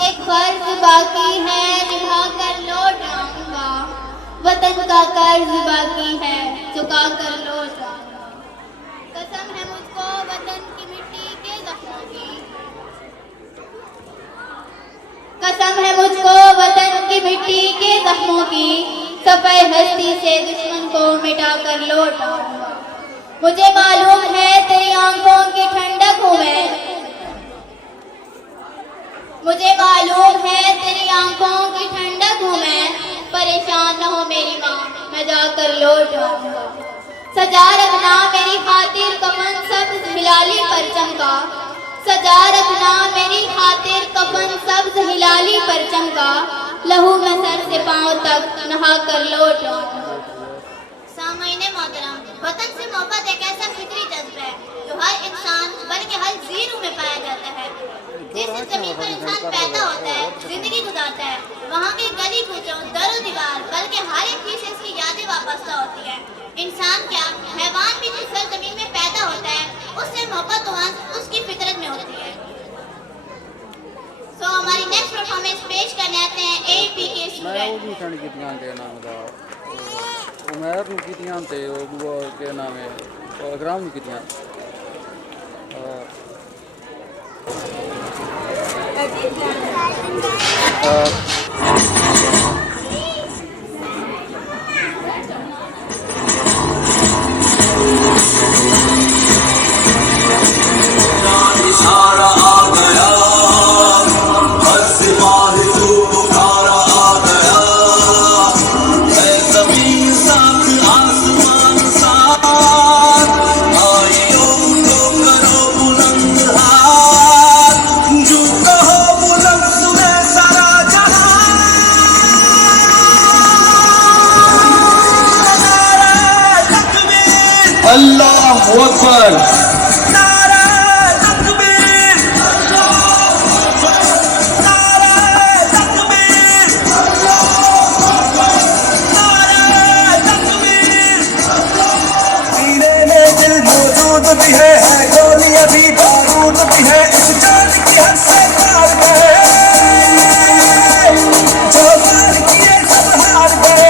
एक फर्ज बाकी है निभा कर लौट आऊंगा, वतन का कर्ज बाकी है चुका कर लौट आऊंगा। कसम है मुझको वतन की मिट्टी के जख्मों की, कसम है मुझको वतन की मिट्टी के जख्मों की, सफाई हस्ती से दुश्मन को मिटा कर लौट आऊंगा। मुझे मालूम है तेरी आंखों की ठंडक हूँ मैं, मुझे मालूम है तेरी आंखों की ठंडक हूँ मैं, परेशान न हो मेरी माँ मैं जाकर लौट आऊंगा। सजा रखना मेरी खातिर कफन सब्ज हिलाली परचम का, सजा रखना मेरी खातिर कफन सब्ज हिलाली परचम का, लहू में सर से पांव तक नहा कर लौट आऊंगा। सामईने मोहतरम, वतन से मोहब्बत एक ऐसा फितरी जज्बा है जो हर इंसान बल्कि हर जीरू में पाया जाता है। जिस जमीन पर इंसान पैदा होता है, जिंदगी गुजारता है, वहाँ के गली कूचों, दरो दीवार बल्कि हर एक चीज से इसकी यादें वाबस्ता होती है। इंसान क्या, हैवान भी जिस सरजमीन में पैदा होता है उससे मोहब्बत उसकी फितरत में होती है। सो हमारी नेक्स्ट परफॉर्मेंस पेश करने आते हैं एपी के स्टूडेंट। उमर ਨੂੰ ਕੀਤੀਆਂ ਤੇ ਉਹ ਕੀ ਨਾਮ ਹੈ ਪ੍ਰੋਗਰਾਮ ਨੂੰ ਕੀਤੀਆਂ अल्लाहु अकबर। सीने में दिल मौजूद भी है गोलियां भी बारूद भी है, इस जान की हद से पार गए, जो पार किए सब हार गए,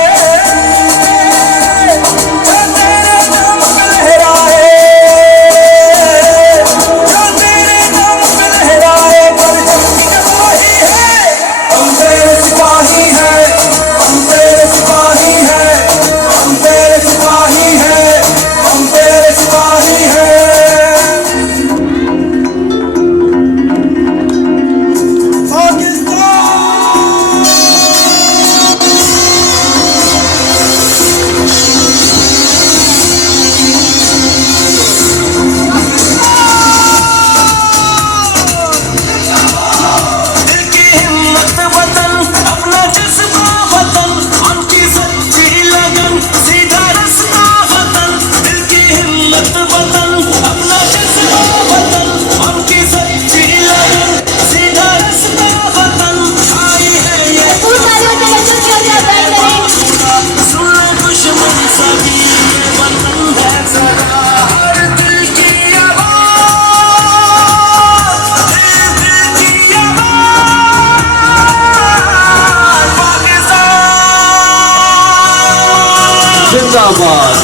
जिंदाबाद।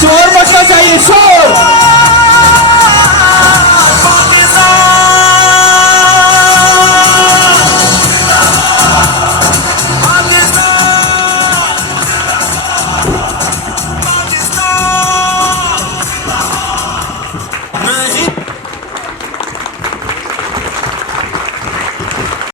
शोर मचना चाहिए, शोर।